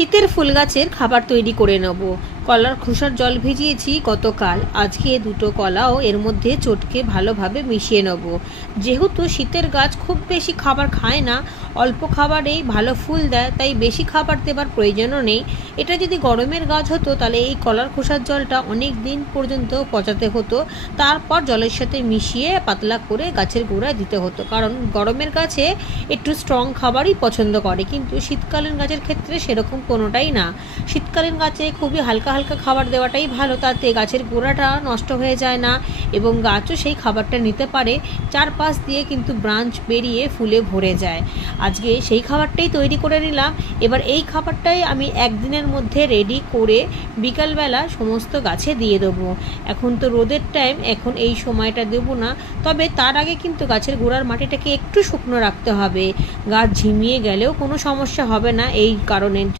শীতের ফুল গাছের খাবার তৈরি করে নেব। কলার খোসার জল ভিজিয়েছি গতকাল, আজকে দুটো কলাও এর মধ্যে চটকে ভালোভাবে মিশিয়ে নেব। যেহেতু শীতের গাছ খুব বেশি খাবার খায় না, অল্প খাবারেই ভালো ফুল দেয়, তাই বেশি খাবার দেবার প্রয়োজনও নেই। এটা যদি গরমের গাছ হতো তাহলে এই কলার খোসার জলটা অনেক দিন পর্যন্ত পচাতে হতো, তারপর জলের সাথে মিশিয়ে পাতলা করে গাছের গোড়ায় দিতে হতো, কারণ গরমের গাছে একটু স্ট্রং খাবারই পছন্দ করে, কিন্তু শীতকালীন গাছের ক্ষেত্রে সেরকম কোনোটাই না। শীতকালীন গাছে খুবই হালকা হালকা খাবার দেওয়াটাই ভালো, তাতে গাছের গোড়াটা নষ্ট হয়ে যায় না এবং গাছও সেই খাবারটা নিতে পারে। চারপাশ দিয়ে কিন্তু ব্রাঞ্চ বেরিয়ে ফুলে ভরে যায়। আজকে সেই খাবারটাই তৈরি করে নিলাম। এবার এই খাবারটাই আমি একদিনের মধ্যে রেডি করে বিকালবেলা সমস্ত গাছে দিয়ে দেবো। এখন তো রোদের টাইম, এখন এই সময়টা দেবো না, তবে তার আগে কিন্তু গাছের গোড়ার মাটিটাকে একটু শুকনো রাখতে হবে। গাছ ঝিমিয়ে গেলেও কোনো সমস্যা হবে না এই কারণে।